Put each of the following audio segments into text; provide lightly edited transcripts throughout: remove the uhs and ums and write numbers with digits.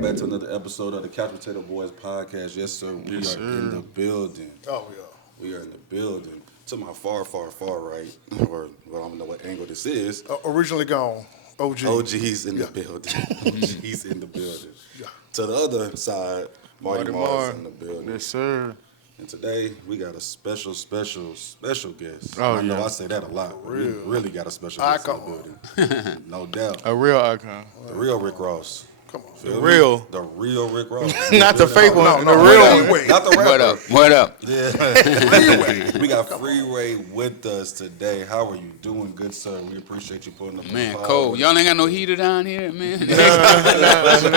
welcome back to another episode of the Couch Potato Boys podcast. Yes, sir. We are in the building. Oh, yeah. We are in the building. To my far right, or well, I don't know what angle this is. Originally gone. OG. OG's in the building. OG's in the building. Yeah. To the other side, Marty Mar's in the building. Yes, sir. And today we got a special guest. Oh, I know yeah. I say that a lot. We really got a special guest in the building. No doubt. A real icon. The real Rick Ross. Come on. Feel me? Real. The real Rick Ross. Not the fake one. No, The real one. wait. Not the rapper. What up? Yeah. We got Freeway with us today. How are you doing, good sir? We appreciate you putting up Man, the cold. Y'all ain't got no heater down here, man. Not in Nashville.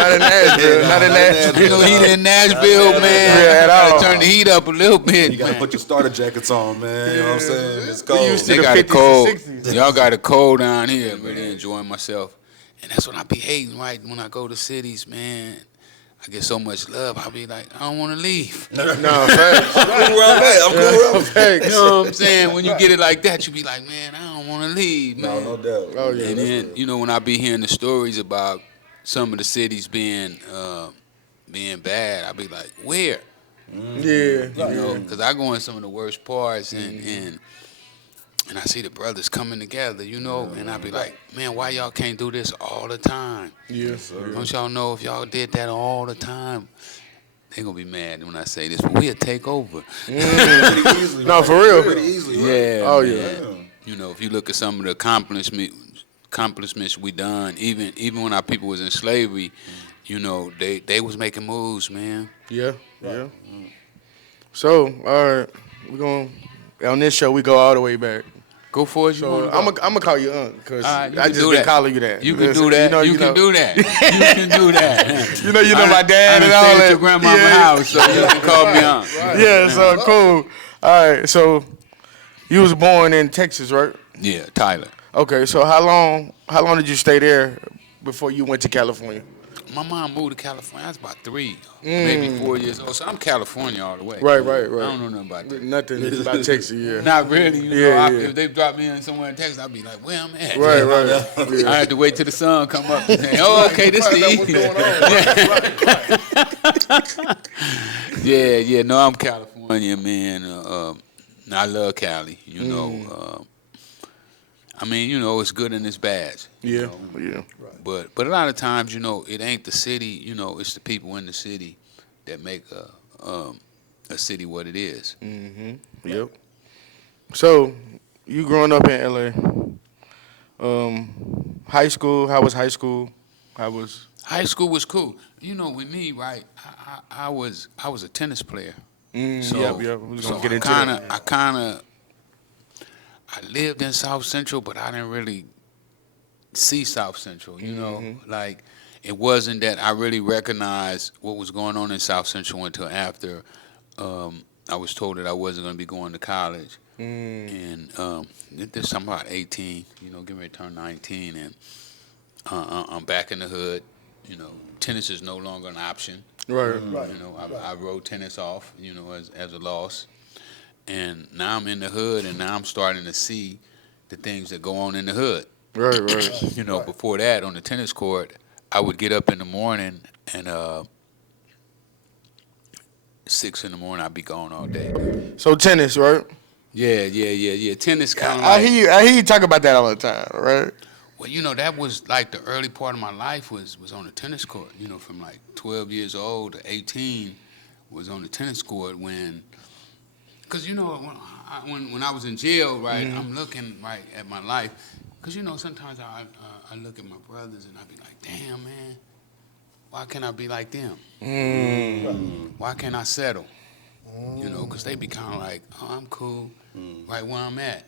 Not in Nashville. Ain't no heater in Nashville, man. Yeah, at all. Gotta turn the heat up a little bit, You gotta man. put your starter jackets on, man. You know what I'm saying? It's cold. used to They the got a 50s cold. and 60s. Y'all got a cold down here. Really enjoying myself. And that's what I be hating, right? When I go to cities, man. I get so much love, I be like, I don't want to leave. No, facts. I'm cool where I'm at. I'm cool where I'm at. Facts. You know what I'm saying? When you get it like that, you be like, man, I don't want to leave, man. No doubt. Oh, yeah. And that's then, real. you know, when I be hearing the stories about some of the cities being bad, I be like, where? Yeah. You know, because I go in some of the worst parts and I see the brothers coming together, you know, and I be like, man, why y'all can't do this all the time? Yeah. Don't y'all know if y'all did that all the time, they going to be mad when I say this, but we'll take over. Pretty easily. No, for real. Pretty easily. Right? Yeah. Oh, man. yeah. You know, if you look at some of the accomplishments we done, even when our people was in slavery, you know, they was making moves, man. Yeah. Yeah. So, all right. We're going to, on this show, we go all the way back. Go for it. You So, wanna I'm go? going to call you Unc because All right, you I can just do been that. calling you that. You can Listen, do that. You You can do that. You can do that. You know my dad I and done all stayed that. at your grandmama's Yeah. house, so you can call me on. Yeah, so cool. All right, so you was born in Texas, right? Yeah, Tyler. Okay, so how long did you stay there before you went to California? My mom moved to California. I was about 3, maybe 4 years old. So I'm California all the way. Right. I don't know nothing about that. Nothing about Texas, yeah. Not really. You know, Yeah. if they dropped me in somewhere in Texas, I'd be like, where I'm at. Right. I had to wait till the sun come up and say, oh, okay, this Find out the what's going on. Yeah, no, I'm California, man. I love Cali, you know. I mean, you know, it's good and it's bad. Yeah, know? yeah. But a lot of times, you know, it ain't the city, you know, it's the people in the city that make a city what it is. Mm-hmm. Yep. So, you growing up in LA, high school, how was high school? High school was cool. You know, with me, right, I was a tennis player. So, yeah, we was gonna so get into I lived in South Central, but I didn't really see South Central, you know? Like, it wasn't that I really recognized what was going on in South Central until after I was told that I wasn't going to be going to college. And this time about 18, you know, getting ready to turn 19, and I'm back in the hood. You know, tennis is no longer an option. Right. You know, I wrote tennis off, you know, as a loss. And now I'm in the hood, and now I'm starting to see the things that go on in the hood. Right. You know, before that, on the tennis court, I would get up in the morning, and 6 in the morning, I'd be gone all day. So tennis, right? Yeah. Tennis kind of I like, hear you talk about that all the time, right? well, you know, that was like the early part of my life was on the tennis court. You know, from like 12 years old to 18 was on the tennis court because, you know, when I was in jail, right, I'm looking, right, at my life. Because, you know, sometimes I look at my brothers and I be like, damn, man, why can't I be like them? Why can't I settle? You know, because they be kind of like, oh, I'm cool right where I'm at.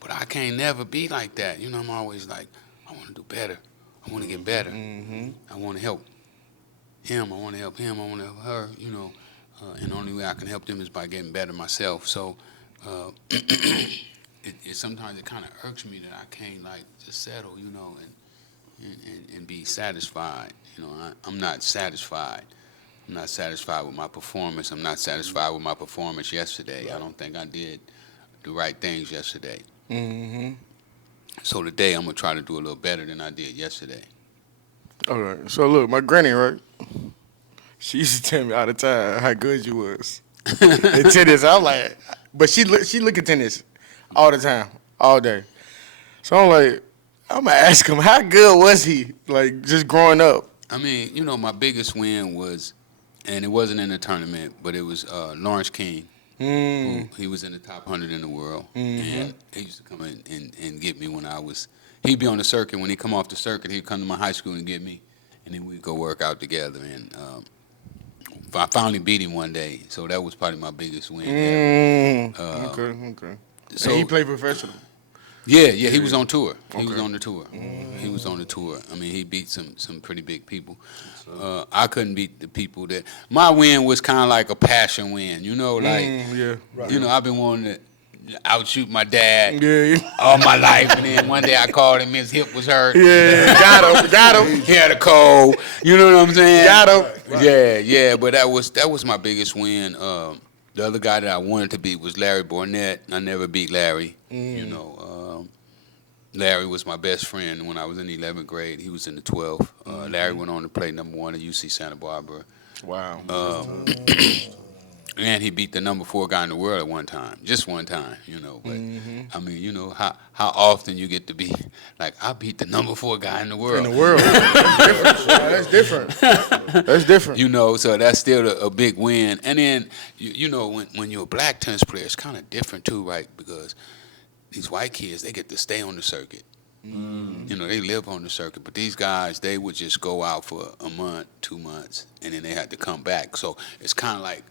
But I can't never be like that. You know, I'm always like, I want to do better. I want to get better. I want to help him. I want to help him. I want to help her, you know. And the only way I can help them is by getting better myself. So sometimes it kind of irks me that I can't, like, just settle, you know, and be satisfied. You know, I'm not satisfied. I'm not satisfied with my performance. I'm not satisfied with my performance yesterday. I don't think I did the right things yesterday. So today I'm going to try to do a little better than I did yesterday. All right. So look, my granny, right? She used to tell me all the time how good you was in tennis. I'm like, but she look at tennis all the time, all day. So I'm like, I'm gonna ask him how good was he, like just growing up. I mean, my biggest win was, and it wasn't in the tournament, but it was Lawrence King. He was in the top 100 in the world, and he used to come in and get me when I was. He'd be on the circuit. When he come off the circuit, he'd come to my high school and get me, and then we'd go work out together. And I finally beat him one day, so that was probably my biggest win. Okay. So And he played professional. Yeah, he was on tour. He was Okay. on the tour. He was on the tour. I mean, he beat some pretty big people. I couldn't beat the people that. My win was kind of like a passion win, like Yeah. I've been wanting to outshoot my dad Yeah. all my life, and then one day I called him, his hip was hurt. Yeah. Got him. He had a cold. You know what I'm saying? Got him. Yeah. But that was my biggest win. The other guy that I wanted to beat was Larry Barnett. I never beat Larry. Larry was my best friend when I was in the 11th grade. He was in the 12th. Larry went on to play number 1 at UC Santa Barbara. Wow. And he beat the number 4 guy in the world at one time, just one time, But I mean, how often you get to be like, I beat the number 4 guy in the world. In the world. That's different. That's different. So that's still a big win. And then, when you're a black tennis player, it's kind of different too, right? Because these white kids, they get to stay on the circuit. They live on the circuit. But these guys, they would just go out for a month, 2 months, and then they had to come back. So it's kind of like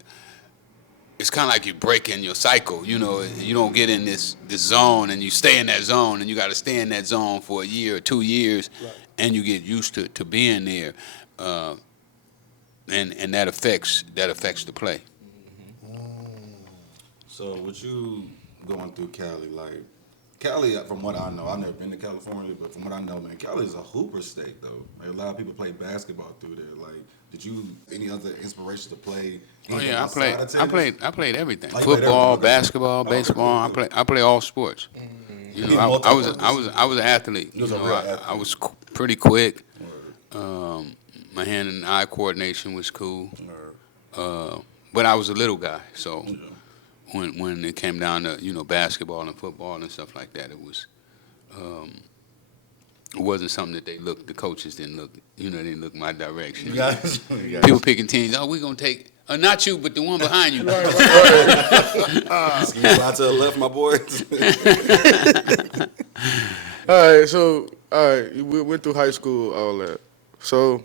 you're breaking your cycle. You don't get in this zone, and you stay in that zone, and you got to stay in that zone for a year or 2 years, and you get used to being there, and that affects the play. So with you going through Cali, from what I know, I've never been to California, but from what I know, man, Cali is a hooper state, though. Like, a lot of people play basketball through there. Like, did you any other inspiration to play? Oh yeah, I played everything: Oh, you played football, everything, okay. basketball, Okay, baseball. cool. I play all sports. You I was multi-purpose. I was an athlete. You was a real athlete. I was pretty quick. My hand and eye coordination was cool. But I was a little guy, so when it came down to basketball and football and stuff like that, it wasn't something that the coaches didn't look, they didn't look my direction. You got it. People picking teams. Oh, we're gonna take not you, but the one behind you. Slide to the left, my boy. All right, we went through high school, all that. So,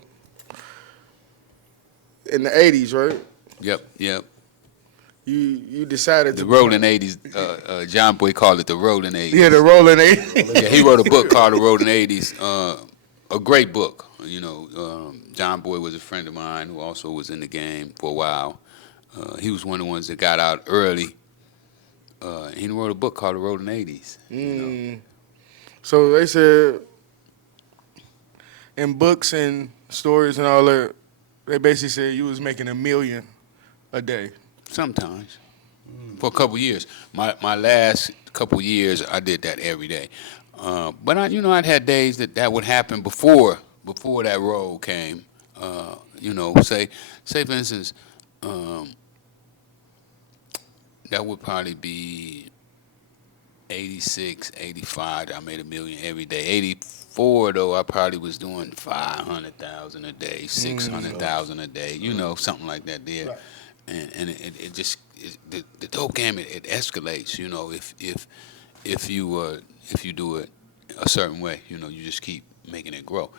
in the 80s, right? Yep. You decided The to... rolling 80s. John Boy called it the rolling 80s. Yeah, the rolling 80s. Yeah, he wrote a book called The Rolling 80s. A great book. John Boy was a friend of mine who also was in the game for a while. He was one of the ones that got out early. He wrote a book called The Rolling 80s. So they said in books and stories and all that, they basically said you was making $1 million a day. Sometimes. For a couple years. My last couple years, I did that every day. But I'd had days that would happen before that role came. Say for instance, that would probably be 86, 85. I made $1 million every day. 84 though, I probably was doing 500,000 a day, 600,000 a day. Something like that there. Right. And it just the dope game it escalates. If you do it a certain way, you just keep making it grow.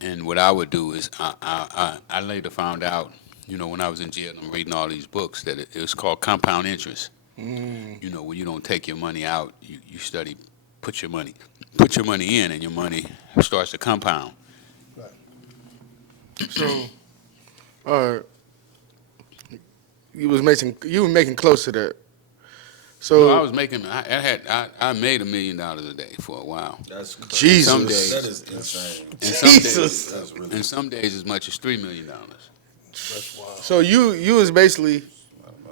And what I would do is I later found out, when I was in jail and reading all these books, that it was called compound interest. Where you don't take your money out, you study, put your money in, and your money starts to compound. Right. So, all right. You were making close to that. So I was making. I made $1 million a day for a while. That's crazy. Jesus. Some days, That is insane. and some Jesus. That's really and some days as much as $3 million. that's wild. So you was basically,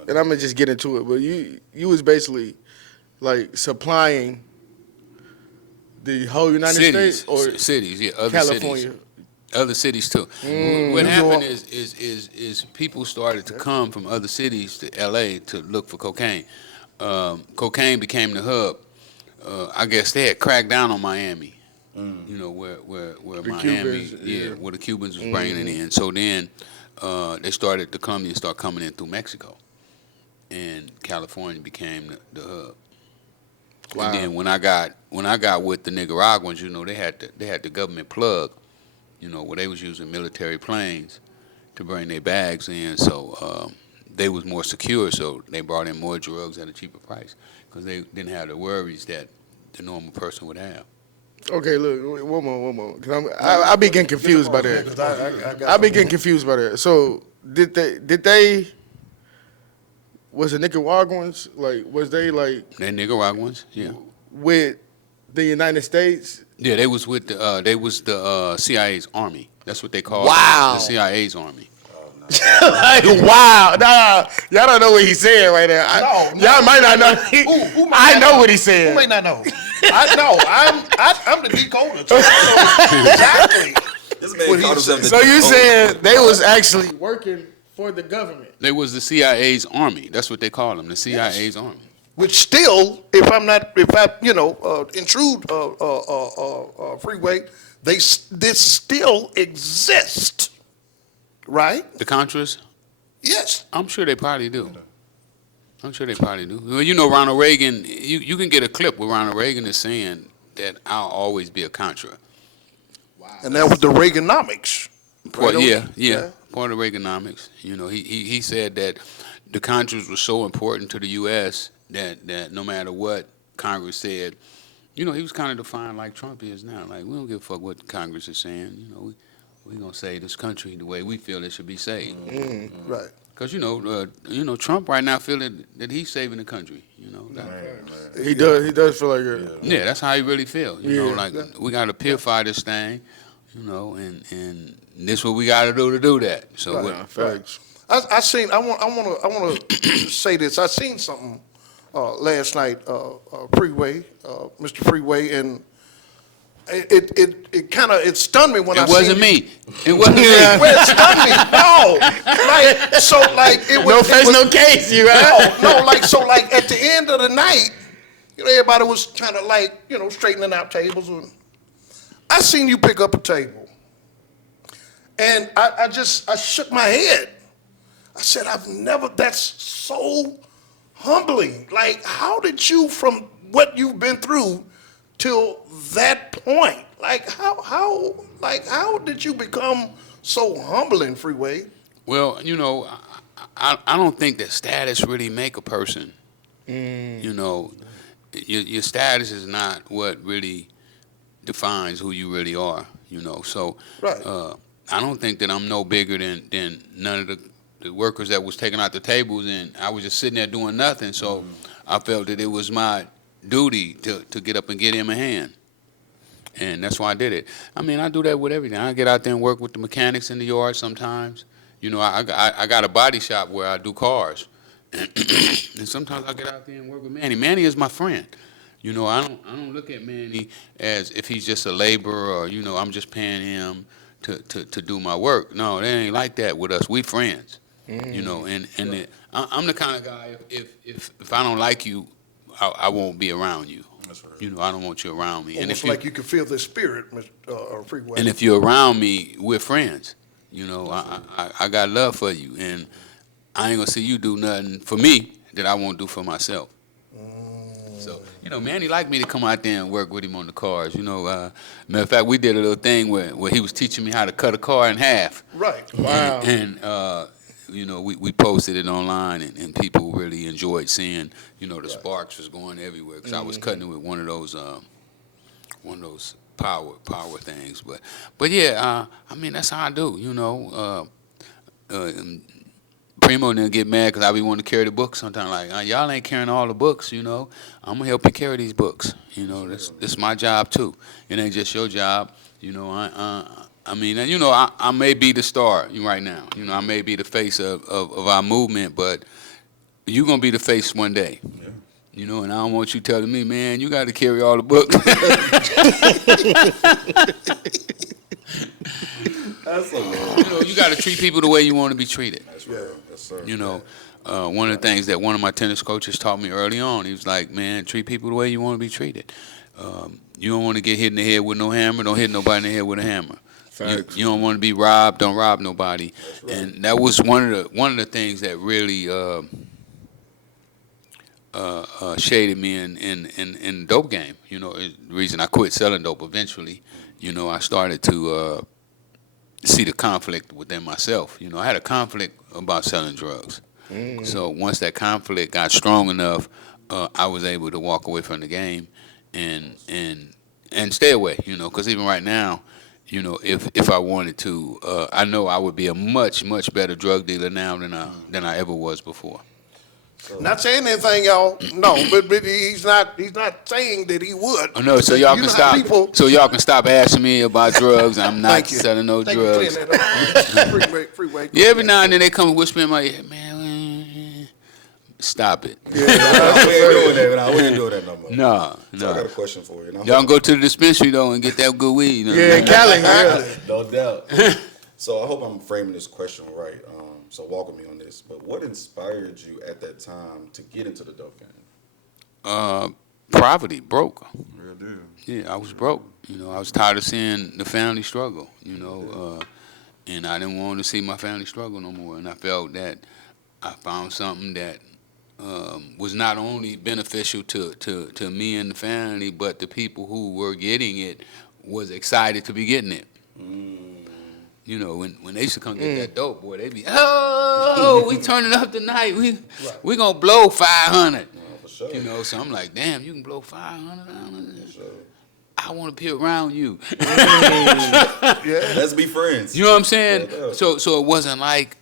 and I'm gonna just get into it, but you was basically like supplying the whole United States or cities, yeah, other California. cities. Other cities too. What happened is people started to come from other cities to L.A. to look for cocaine. Cocaine became the hub. I guess they had cracked down on Miami. You know where Miami, Cubans, where the Cubans was bringing it in. So then they started the Colombians start coming in through Mexico, and California became the hub. Wow. And then when I got with the Nicaraguans, you know, they had the government plug, you know, where they was using military planes to bring their bags in, so they was more secure, so they brought in more drugs at a cheaper price because they didn't have the worries that the normal person would have. Okay, look, one more. Cause I be getting confused by that. I be getting confused by that. So did they? Was the Nicaraguans Was they They're Nicaraguans, yeah. with the United States? Yeah, they was with the CIA's army. That's what they call Wow. the CIA's army. Wow, nah, y'all don't know what he's saying right now. Y'all might not know. Who might I not know what he's saying. Who may not know? I know. I'm the decoder. So I know exactly. This man called himself the So you Decoder. saying they was actually working for the government? They was the CIA's army. That's what they call them, the CIA's army. Which still, if I intrude Freeway, this still exists, right? The Contras? Yes. I'm sure they probably do. Well, you know, Ronald Reagan, you can get a clip where Ronald Reagan is saying that I'll always be a Contra. And that was the Reaganomics. Part, right? yeah, part of Reaganomics. You know, he said that the Contras were so important to the U.S. that no matter what Congress said, you know, he was kind of defined like Trump is now. Like, we don't give a fuck what Congress is saying. You know, we're going to save this country the way we feel it should be saved. Right. Because, you know, Trump right now feel that he's saving the country, you know. He does feel like it. Yeah, that's how he really feels. You know, Yeah. like, we got to purify this thing, you know, and this what we got to do that. So, Right. Facts. I seen. I want to say this. I seen something last night. Freeway, Mr. Freeway, and it kind of stunned me when I it wasn't seen me. It wasn't me. Well, it stunned me. No, it was No face, no case, you right? no, like at the end of the night, you know, everybody was kind of like, you know, straightening out tables. And I seen you pick up a table, and I shook my head. I said, that's so humbling. Like, how did you, from what you've been through till that point, how did you become so humbling, Freeway? Well, you know, I don't think that status really make a person. You know, your status is not what really defines who you really are, you know. So Right. I don't think that I'm no bigger than none of the workers that was taking out the tables, and I was just sitting there doing nothing. So I felt that it was my duty to get up and get him a hand. And that's why I did it. I mean, I do that with everything. I get out there and work with the mechanics in the yard sometimes. You know, I got a body shop where I do cars. And sometimes I get out there and work with Manny. Manny is my friend. You know, I don't look at Manny as if he's just a laborer or, you know, I'm just paying him to do my work. No, it ain't like that with us. We friends. You know, and I'm the kind of guy, if I don't like you, I won't be around you. That's right. You know, I don't want you around me. Almost like you can feel the spirit, Mr. Freeway. And if you're around me, we're friends. You know, I got love for you, and I ain't gonna see you do nothing for me that I won't do for myself. So, you know, Manny liked me to come out there and work with him on the cars. You know, matter of fact, we did a little thing where he was teaching me how to cut a car in half. Right. Wow. And you know, we posted it online, and people really enjoyed seeing, you know, the sparks was going everywhere because I was cutting it with one of those power things. But yeah, I mean, that's how I do. You know, Primo didn't get mad because I be wanting to carry the books sometimes. Like, y'all ain't carrying all the books. You know, I'm gonna help you carry these books. You know, this my job too. It ain't just your job. You know, I mean, you know, I may be the star right now. You know, I may be the face of our movement, but you're going to be the face one day. Yeah. You know, and I don't want you telling me, man, you got to carry all the books. That's hilarious. You know, you got to treat people the way you want to be treated. That's real. Yes, sir. You know, one of the things that one of my tennis coaches taught me early on, he was like, man, treat people the way you want to be treated. You don't want to get hit in the head with no hammer. Don't hit nobody in the head with a hammer. You don't want to be robbed. Don't rob nobody. Right. And that was one of the things that really shaded me in the dope game. You know, the reason I quit selling dope eventually. You know, I started to see the conflict within myself. You know, I had a conflict about selling drugs. So once that conflict got strong enough, I was able to walk away from the game and stay away. You know, because even right now, you know, if I wanted to, I know I would be a much better drug dealer now than I ever was before. Not saying anything, y'all. No, but he's not saying that he would. Oh no, so y'all You can know how stop. people- So y'all can stop asking me about drugs. I'm not Thank you. selling no Thank you for drugs. clearing that up. Freeway. Yeah, every now and then they come and whisper in my ear, man, stop it. we ain't doing that. I wouldn't do that no more. No. So I got a question for you. Y'all can go to the dispensary though and get that good weed. You know what I Yeah, mean? Cali. Yeah. No doubt. So I hope I'm framing this question right. So walk with me on this. But what inspired you at that time to get into the dope game? Poverty, broke. Real deal. Yeah, I was broke. You know, I was tired of seeing the family struggle. You know, and I didn't want to see my family struggle no more. And I felt that I found something that was not only beneficial to me and the family, but the people who were getting it was excited to be getting it. You know, when they used to come get that dope, boy, they'd be, oh, we turning up tonight. We gonna blow 500. For sure. You know, so I'm like, damn, you can blow $500. Sure. I want to be around you. Let's be friends. You know what I'm saying? Yeah, yeah. So it wasn't like,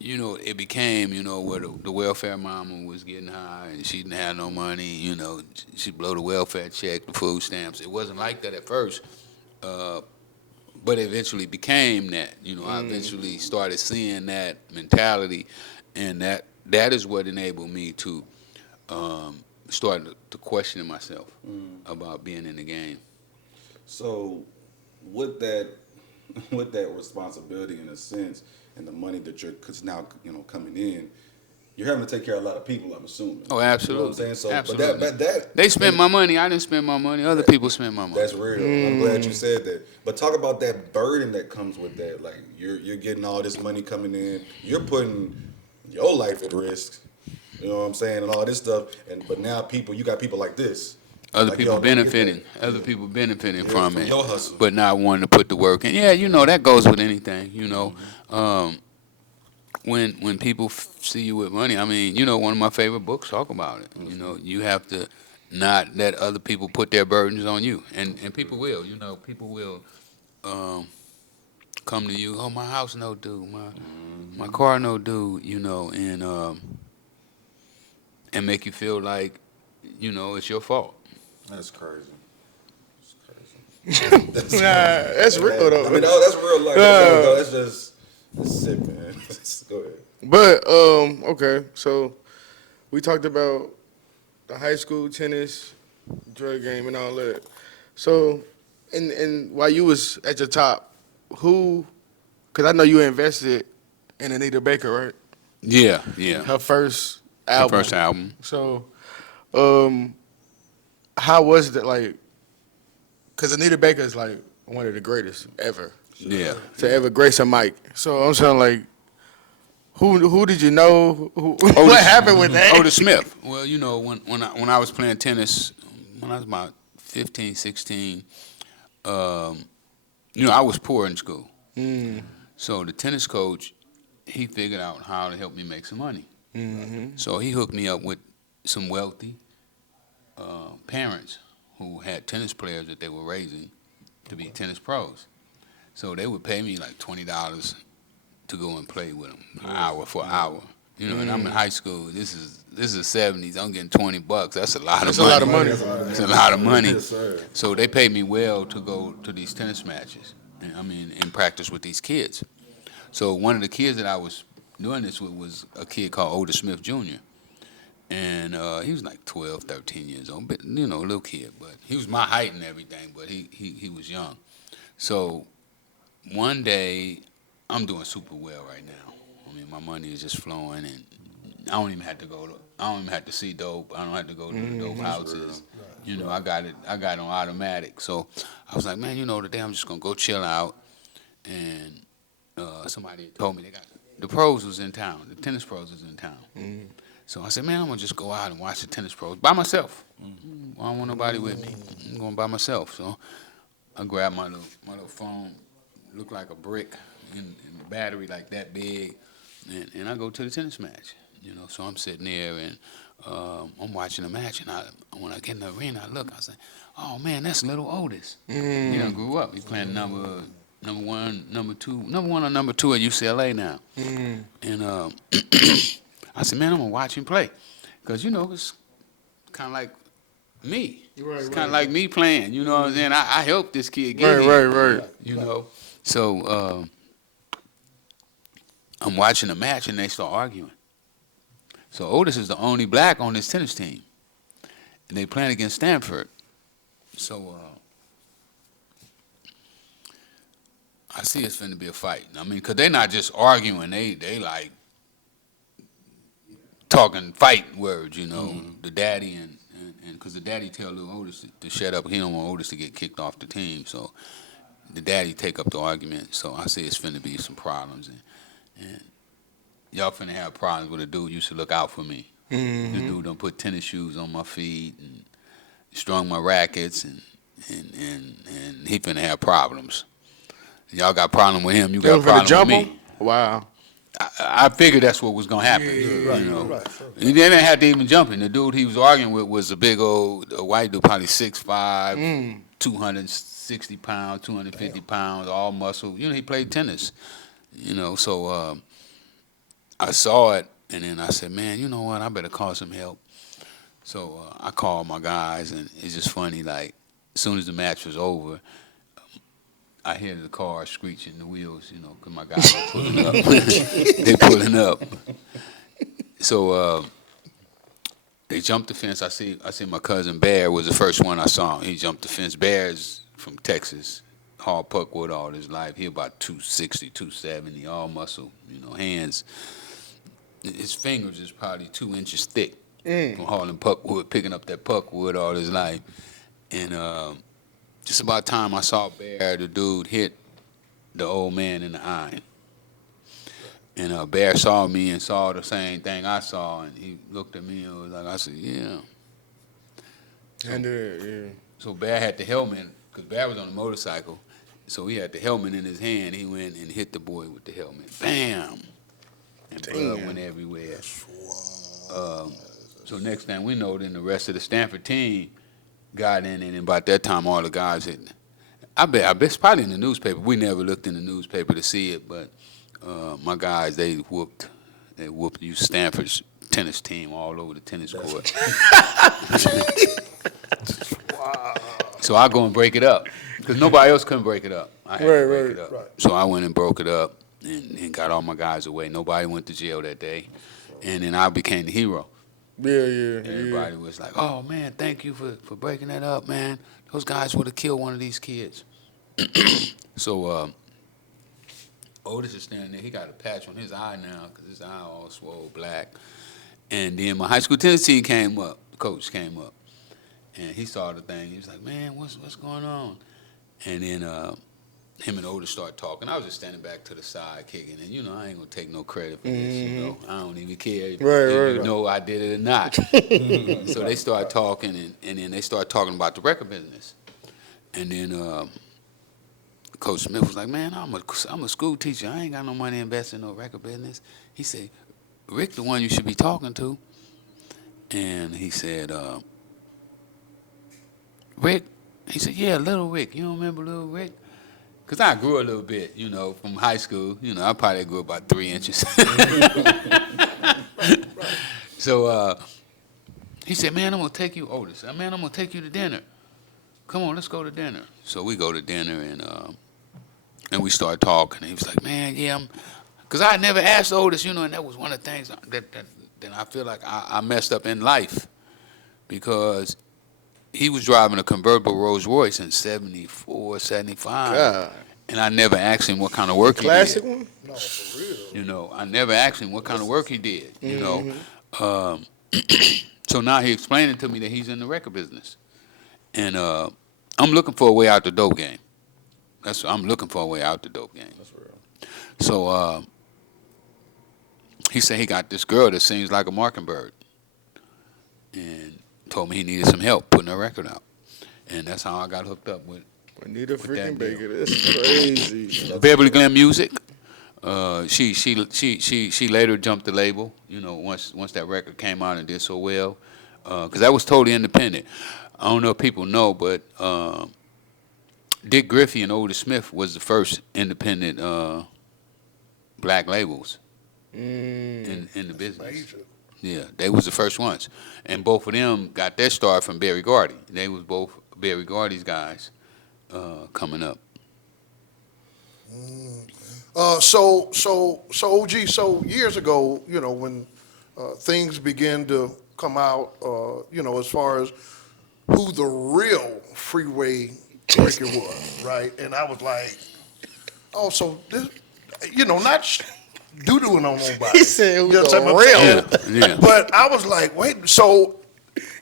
you know, it became, you know, where the welfare mama was getting high and she didn't have no money. You know, she blow the welfare check, the food stamps. It wasn't like that at first. But it eventually became that. You know, I eventually started seeing that mentality, and that is what enabled me to start to question myself about being in the game. So with that responsibility in a sense, and the money that you're now coming in, you're having to take care of a lot of people, I'm assuming. Oh, absolutely. You know what I'm saying? So, Absolutely. But that They spent my money. I didn't spend my money. Other people spent my money. that's real. I'm glad you said that. But talk about that burden that comes with that. Like you're getting all this money coming in. You're putting your life at risk. You know what I'm saying? And all this stuff. But now you got people like this. Other Like, people y'all don't get benefiting. that. Other people benefiting Yeah, from from it. your hustle. But not wanting to put the work in. Yeah, you know, that goes with anything, you know. When people see you with money, I mean, you know, one of my favorite books talk about it. You know, you have to not let other people put their burdens on you. And people will, you know, people will come to you, oh, my house no due, my car no due, you know, and make you feel like, you know, it's your fault. That's crazy. That's real though. I mean, that's real life. That's just sick, man. Go ahead. But okay, so we talked about the high school tennis, drug game, and all that. So, and while you was at your top, who? Because I know you invested in Anita Baker, right? Yeah. Her first Her album. first album. So, how was it like? Because Anita Baker is like one of the greatest ever Yeah. to ever grace a mic. So I'm saying like, who did you know? What happened with that? Otis Smith. Well, you know, when I was playing tennis, when I was about 15, 16, you know, I was poor in school. So the tennis coach, he figured out how to help me make some money. So he hooked me up with some wealthy parents who had tennis players that they were raising to be tennis pros. So they would pay me like $20 to go and play with them, an hour for an hour. You know, and I'm in high school. This is the 70s. I'm getting $20. That's a lot of money. a lot of money. It's a lot of money. Yes, sir. So they paid me well to go to these tennis matches. And practice with these kids. So one of the kids that I was doing this with was a kid called Otis Smith Jr. And he was like 12, 13 years old, but, you know, a little kid. But he was my height and everything, but he was young. So one day, I'm doing super well right now. I mean, my money is just flowing, and I don't even have to go to. I don't even have to see dope. I don't have to go to the dope houses. You know, I got it. I got it on automatic. So I was like, man, you know, today I'm just gonna go chill out. And somebody told me they got the pros was in town. The tennis pros was in town. So I said, man, I'm gonna just go out and watch the tennis pros by myself. I don't want nobody with me. I'm going by myself. So I grabbed my little phone, looked like a brick, and the battery like that big, and I go to the tennis match. You know, so I'm sitting there and I'm watching the match, and when I get in the arena, I look, I say, oh man, that's little Otis. He done grew up. He's playing number one, number two at UCLA now. And I said, man, I'm gonna watch him play, cause you know it's kind of like me. It's kind of like me playing. You know what I'm saying? I helped this kid get here. Right. You know, so I'm watching the match, and they start arguing. So Otis is the only black on this tennis team, and they playing against Stanford. So I see it's finna be a fight. I mean, cause they not just arguing; they like talking fight words. You know, the daddy and cause the daddy tell little Otis to shut up. He don't want Otis to get kicked off the team. So the daddy take up the argument. So I see it's finna be some problems, and y'all finna have problems with a dude used to look out for me. This dude done put tennis shoes on my feet and strung my rackets, and he finna have problems. Y'all got problem with him, you got problem with me. Wow. I figured that's what was gonna happen. You know, he didn't have to even jump in. The dude he was arguing with was a big old white dude, probably 6'5", 260 pounds, 250 pounds, all muscle. You know, he played tennis. You know, so I saw it, and then I said, man, you know what? I better call some help. So I called my guys, and it's just funny. Like, as soon as the match was over, I hear the car screeching, the wheels, you know, because my guys are pulling up. They pulling up. So they jumped the fence. I see my cousin Bear was the first one I saw. He jumped the fence. Bear's from Texas, hard puckwood all his life. He about 260, 270, all muscle, you know, hands. His fingers is probably 2 inches thick from hauling puckwood, picking up that puckwood all his life. And just about time I saw Bear, the dude hit the old man in the eye. And Bear saw me and saw the same thing I saw, and he looked at me and was like, I said, yeah. So Bear had the helmet, because Bear was on a motorcycle, so he had the helmet in his hand. He went and hit the boy with the helmet. Bam! And blood went everywhere. So next thing we know, then the rest of the Stanford team got in, and about that time, all the guys had. I bet it's probably in the newspaper. We never looked in the newspaper to see it, but my guys, they whooped Stanford's tennis team all over the tennis court. Wow. So I go and break it up, because nobody else couldn't break it up. I had to break it up. Right. So I went and broke it up and got all my guys away. Nobody went to jail that day, and then I became the hero. Everybody was like, oh, man, thank you for breaking that up, man. Those guys would have killed one of these kids. So Otis is standing there. He got a patch on his eye now because his eye all swole black. And then my high school tennis team came up. The coach came up. And he saw the thing. He was like, man, what's going on? And then him and Otis started talking. I was just standing back to the side kicking. And, you know, I ain't going to take no credit for this, you know. I don't even care if you know I did it or not. So they started talking, and then they started talking about the record business. And then Coach Smith was like, man, I'm a school teacher. I ain't got no money invested in no record business. He said, Rick, the one you should be talking to. And he said, Rick? He said, yeah, Little Rick. You don't remember Little Rick? Because I grew a little bit, you know, from high school. You know, I probably grew about 3 inches. So he said, man, I'm going to take you, Otis. Man, I'm going to take you to dinner. Come on, let's go to dinner. So we go to dinner, and we start talking. And he was like, man, yeah, because I had never asked Otis, you know, and that was one of the things that I feel like I messed up in life, because he was driving a convertible Rolls Royce in 74, 75. God. and I never asked him what kind of work he Classic did. one. No, for real. You know, I never asked him what kind of work he did. You know, so now he explaining to me that he's in the record business, and I'm looking for a way out the dope game. I'm looking for a way out the dope game. That's real. So he said he got this girl that sings like a mockingbird, and told me he needed some help putting a record out, and that's how I got hooked up with Anita that freaking deal. Baker. That's crazy. Beverly Glen Music. She later jumped the label. You know, once that record came out and did so well, because that was totally independent. I don't know if people know, but Dick Griffey and Otis Smith was the first independent black labels in the business. Major. Yeah, they was the first ones, and both of them got their start from Berry Gordy. They was both Berry Gordy's guys coming up. So OG, so years ago, you know, when things began to come out, you know, as far as who the real Freeway Rick was, right? And I was like, oh, so this, you know, not doo-dooing on nobody. He said it was You know what I'm real. saying? Yeah. But I was like, wait, so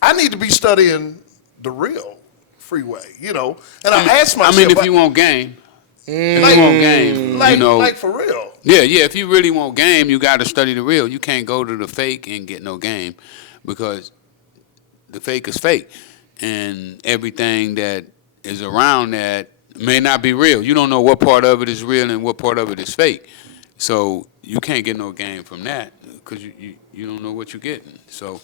I need to be studying the real Freeway, you know? And I asked myself, I mean, if you want game, if you want game, like, you know, like for real. yeah. If you really want game, you got to study the real. You can't go to the fake and get no game, because the fake is fake, and everything that is around that may not be real. You don't know what part of it is real and what part of it is fake. So you can't get no game from that, because you don't know what you're getting. So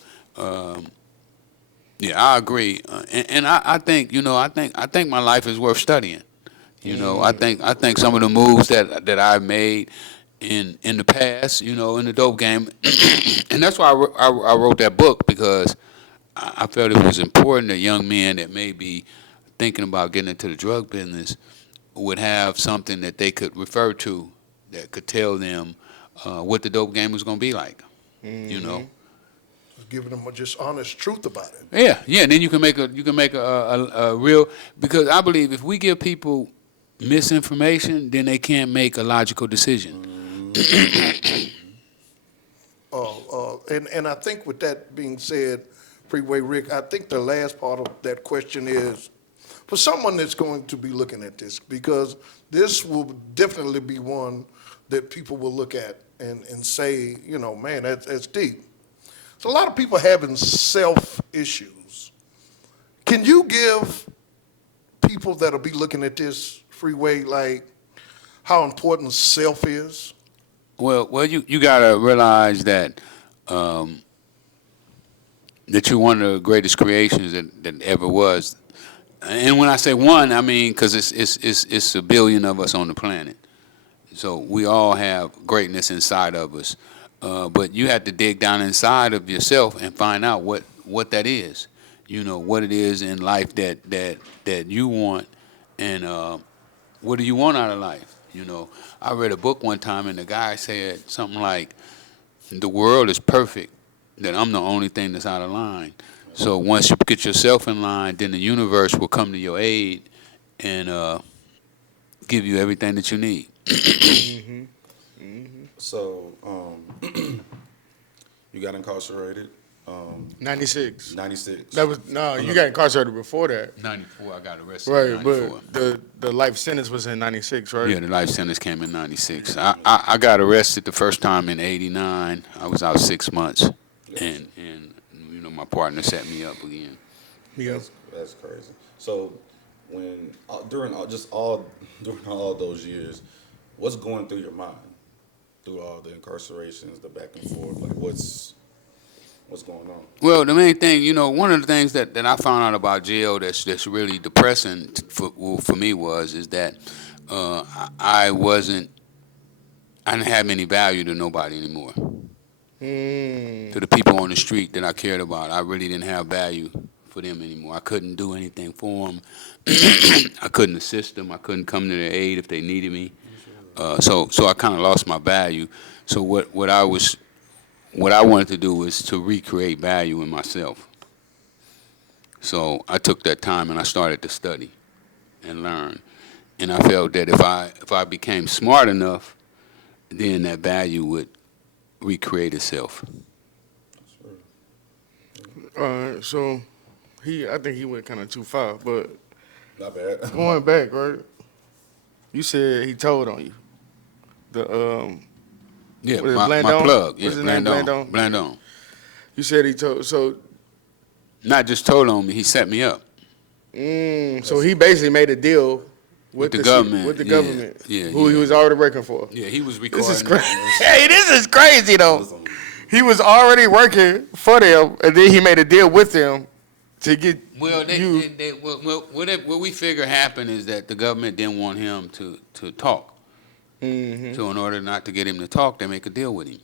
yeah, I agree, and I think, you know, I think my life is worth studying. You know, I think some of the moves that I've made in the past, you know, in the dope game, and that's why I wrote that book, because I felt it was important that young men that may be thinking about getting into the drug business would have something that they could refer to that could tell them what the dope game was going to be like. You know. Giving them a just honest truth about it. Yeah. And then you can make a real, because I believe if we give people misinformation, then they can't make a logical decision. And I think with that being said, Freeway Rick, I think the last part of that question is for someone that's going to be looking at this, because this will definitely be one that people will look at and say, you know, man, that's deep. So a lot of people having self issues. Can you give people that'll be looking at this, Freeway, like how important self is? Well, you gotta realize that that you're one of the greatest creations that ever was. And when I say one, I mean because it's a billion of us on the planet, so we all have greatness inside of us. But you have to dig down inside of yourself and find out what that is. You know, what it is in life that you want, and what do you want out of life? You know, I read a book one time, and the guy said something like, "The world is perfect, that I'm the only thing that's out of line. So once you get yourself in line, then the universe will come to your aid and give you everything that you need." So, you got incarcerated. 96. 96. That was you got incarcerated before that. 94, I got arrested. Right, in 94. but the life sentence was in 96, right? Yeah, the life sentence came in 96. I got arrested the first time in 89. I was out 6 months, and you know, my partner set me up again. Yeah. That's crazy. So, when during all those years, what's going through your mind through all the incarcerations, the back and forth? Like, what's going on? Well, the main thing, you know, one of the things that I found out about jail that's really depressing for me is that I didn't have any value to nobody anymore. To the people on the street that I cared about, I really didn't have value for them anymore. I couldn't do anything for them. I couldn't assist them. I couldn't come to their aid if they needed me. So I kind of lost my value. So what I wanted to do was to recreate value in myself. So I took that time and I started to study and learn. And I felt that if I became smart enough, then that value would recreate itself. So I think he went kind of too far, but Not bad. going back, right? You said he told on you. The Yeah, what is it, my Blandon? plug. Yeah, What's his name? Blandon. Blandon? Blandon. You said he told. So Not just told on me, he set me up. so he basically made a deal with the government. With the Yeah, government, yeah, who he yeah. was already working for. Yeah, he was recording. This is crazy. Hey, this is crazy though. He was already working for them, and then he made a deal with them to get Well, you. what we figure happened is that the government didn't want him to talk. Mm-hmm. So in order not to get him to talk, they make a deal with him.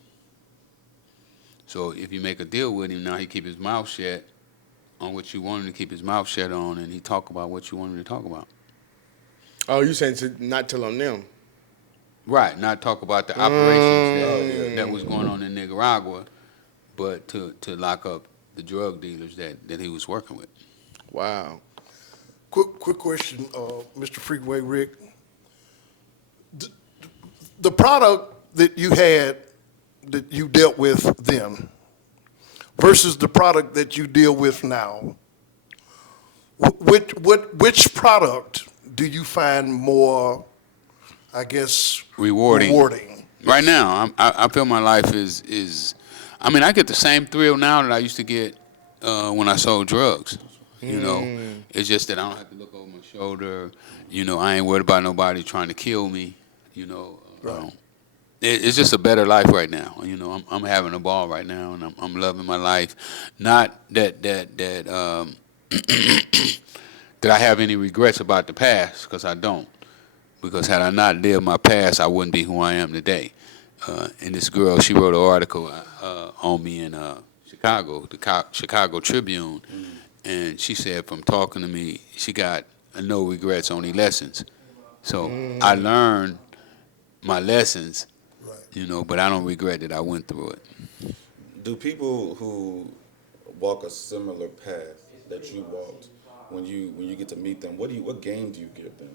So if you make a deal with him, now he keep his mouth shut on what you want him to keep his mouth shut on, and he talk about what you want him to talk about. Oh, you saying to not tell on them? Right, not talk about the operations that was going on in Nicaragua, but to lock up the drug dealers that he was working with. Wow. Quick question, Mr. Freeway Rick. The product that you had, that you dealt with then, versus the product that you deal with now, which product do you find more, I guess, rewarding? Right now, I feel my life is. I mean, I get the same thrill now that I used to get when I sold drugs. You know, it's just that I don't have to look over my shoulder. You know, I ain't worried about nobody trying to kill me. You know, Right. it's just a better life right now. You know, I'm having a ball right now, and I'm loving my life. Not that that I have any regrets about the past, because I don't. Because had I not lived my past, I wouldn't be who I am today. And this girl, she wrote an article on me in Chicago, the Chicago Tribune, and she said from talking to me, she got no regrets, only lessons. So I learned my lessons, Right. you know, but I don't regret that I went through it. Do people who walk a similar path that you walked, when you get to meet them, what game do you give them?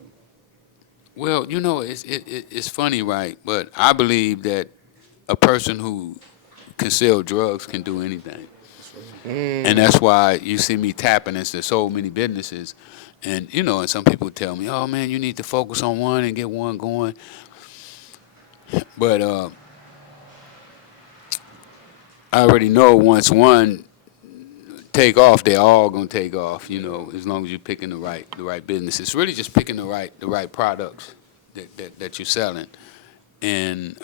Well, you know, it's funny, right? But I believe that a person who can sell drugs can do anything. And that's why you see me tapping into so many businesses. And, you know, and some people tell me, oh, man, you need to focus on one and get one going. But I already know once one take off, they're all gonna take off. You know, as long as you're picking the right business. It's really just picking the right products that you're selling. And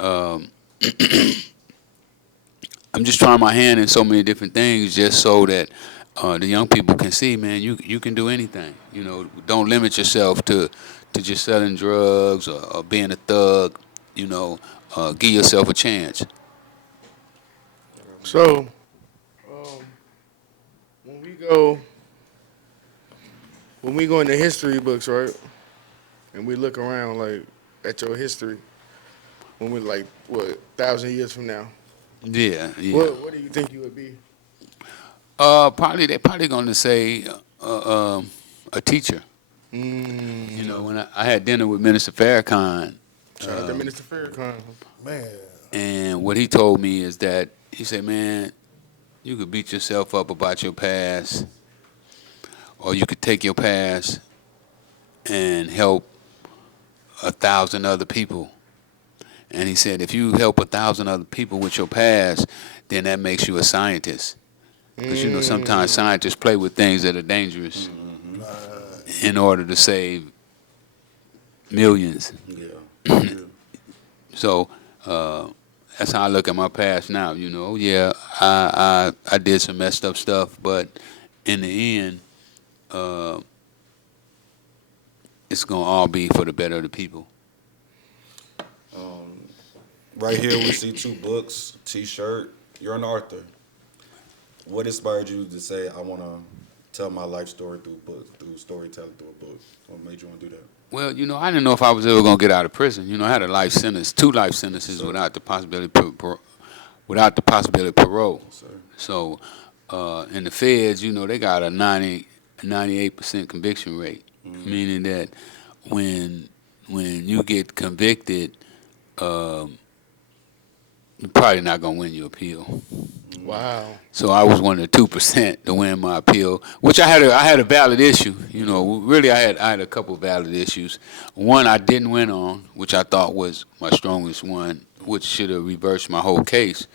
I'm just trying my hand in so many different things, just so that the young people can see, man, you can do anything. You know, don't limit yourself to just selling drugs or being a thug. You know, give yourself a chance. So when we go into history books, right, and we look around like at your history, when we're like 1,000 years from now, Yeah. what do you think you would be? They're probably gonna say a teacher. You know, when I had dinner with Minister Farrakhan, Shout out to Minister Farrakhan. Man, and what he told me is that he said, man, you could beat yourself up about your past, or you could take your past and help 1,000 other people. And he said, if you help 1,000 other people with your past, then that makes you a scientist. Because, you know, sometimes scientists play with things that are dangerous in order to save millions. Yeah. So that's how I look at my past now. You know, yeah, I did some messed up stuff, but in the end, it's gonna all be for the better of the people. Right here we see 2 books, T-shirt. You're an author. What inspired you to say, I want to tell my life story through storytelling through a book? What made you want to do that? Well, you know, I didn't know if I was ever gonna get out of prison. You know, I had a life sentence, 2 life sentences Sir. without the possibility of parole. Sir. So, in the feds, you know, they got a 98% conviction rate, meaning that when when you get convicted, you're probably not gonna win your appeal. Wow. So I was one of the 2% to win my appeal, which I had a valid issue. You know, really I had a couple valid issues. One I didn't win on, which I thought was my strongest one, which should have reversed my whole case,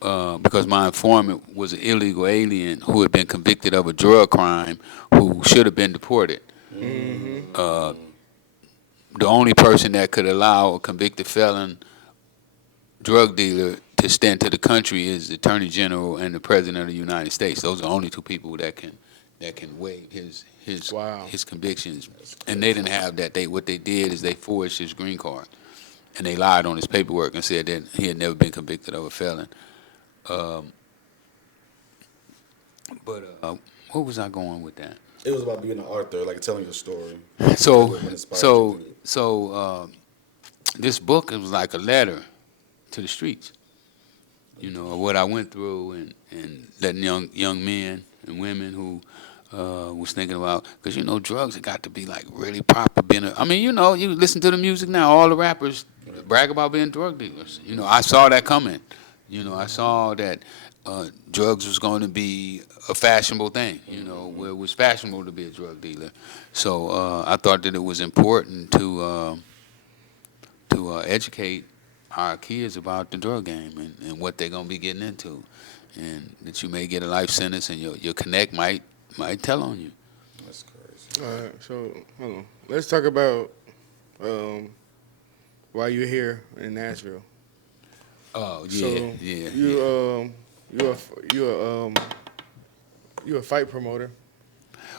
because my informant was an illegal alien who had been convicted of a drug crime, who should have been deported. The only person that could allow a convicted felon drug dealer to stay into the country is the Attorney General and the President of the United States. Those are the only two people that can waive his convictions. And they didn't have that. What they did is they forged his green card, and they lied on his paperwork and said that he had never been convicted of a felon. Where was I going with that? It was about being an author, like telling your story. This book, it was like a letter to the streets. You know, what I went through and letting young men and women who was thinking about, because, you know, drugs have got to be like really proper. You know, you listen to the music now, all the rappers brag about being drug dealers. You know, I saw that coming. You know, I saw that drugs was going to be a fashionable thing, you know, where it was fashionable to be a drug dealer. So I thought that it was important to educate our kids about the drug game and what they're going to be getting into, and that you may get a life sentence and your connect might tell on you. That's crazy. All right, so hold on. Let's talk about why you're here in Nashville. Oh yeah, So yeah. You're a fight promoter.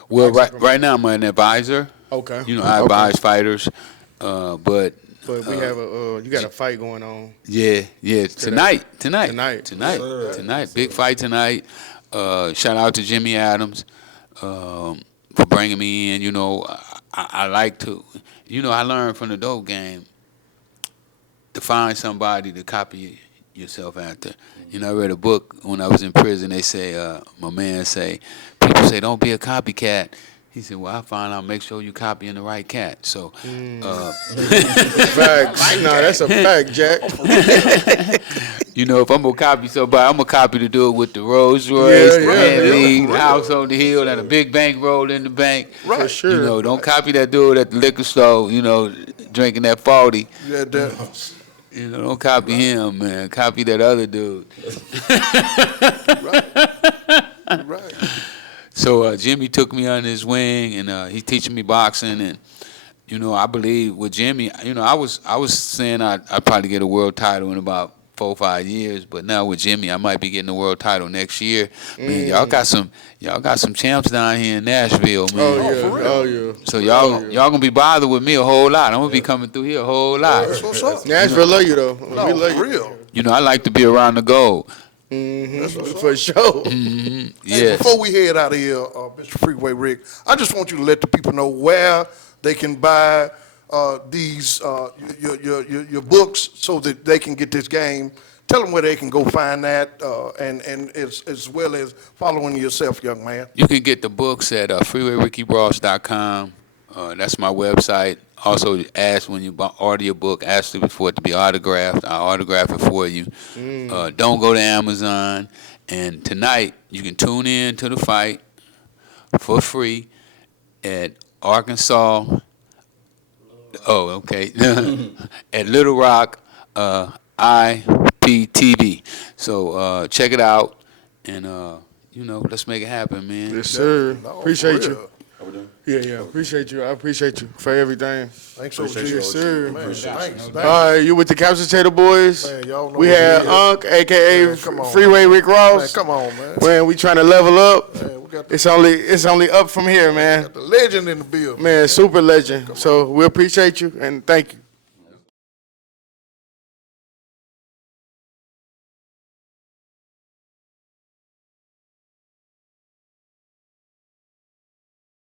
Well, Boxing right now I'm an advisor. Okay. You know, I advise fighters, but we have you got a fight going on. yeah, tonight, big fight tonight. Shout out to Jimmy Adams for bringing me in. You know, I like to, you know, I learned from the dope game to find somebody to copy yourself after. You know, I read a book when I was in prison. They say, my man say, people say, don't be a copycat. He said, well, I find out, make sure you copying the right cat. So, Facts. No, that's a fact, Jack. you know, if I'm going to copy somebody, I'm going to copy the dude with the Rolls Royce, the Bentley, the house on the hill, and a big bank roll in the bank. Right. For sure. You know, don't copy that dude at the liquor store, you know, drinking that 40. Yeah, You know, don't copy him, man. Copy that other dude. right. So Jimmy took me under his wing, and he's teaching me boxing. And you know, I believe with Jimmy, you know, I was saying I'd probably get a world title in about 4 or 5 years, but now with Jimmy, I might be getting a world title next year. Man, y'all got some champs down here in Nashville, man. Oh yeah. So y'all gonna be bothered with me a whole lot. I'm gonna be coming through here a whole lot. That's what's up. Nashville love you though. No, We love for you. real. You know, I like to be around the goal. For sure. Hey, Yes. before we head out of here, Mr. Freeway Rick, I just want you to let the people know where they can buy these your books so that they can get this game. Tell them where they can go find that, and as well as following yourself, young man. You can get the books at freewayrickyross.com. That's my website. Also, ask when you order your book, ask for it to be autographed. I'll autograph it for you. Don't go to Amazon. And tonight, you can tune in to the fight for free at Arkansas. Oh, okay. At Little Rock IPTV. So check it out, and you know, let's make it happen, man. Yes, sir. No, Appreciate for you. real. Yeah. Appreciate you. I appreciate you for everything. Thanks, OG. Yes, sir. Man, thanks. All right, you with the Couch Potato Boys? Man, y'all know We what had it is. Unc, aka Man, come on, Freeway Rick Man, Ross. come on, man. Man, we trying to level up. Man, we got the, It's only up from here, man. got the legend in the building. Man, super legend. So we appreciate you and thank you.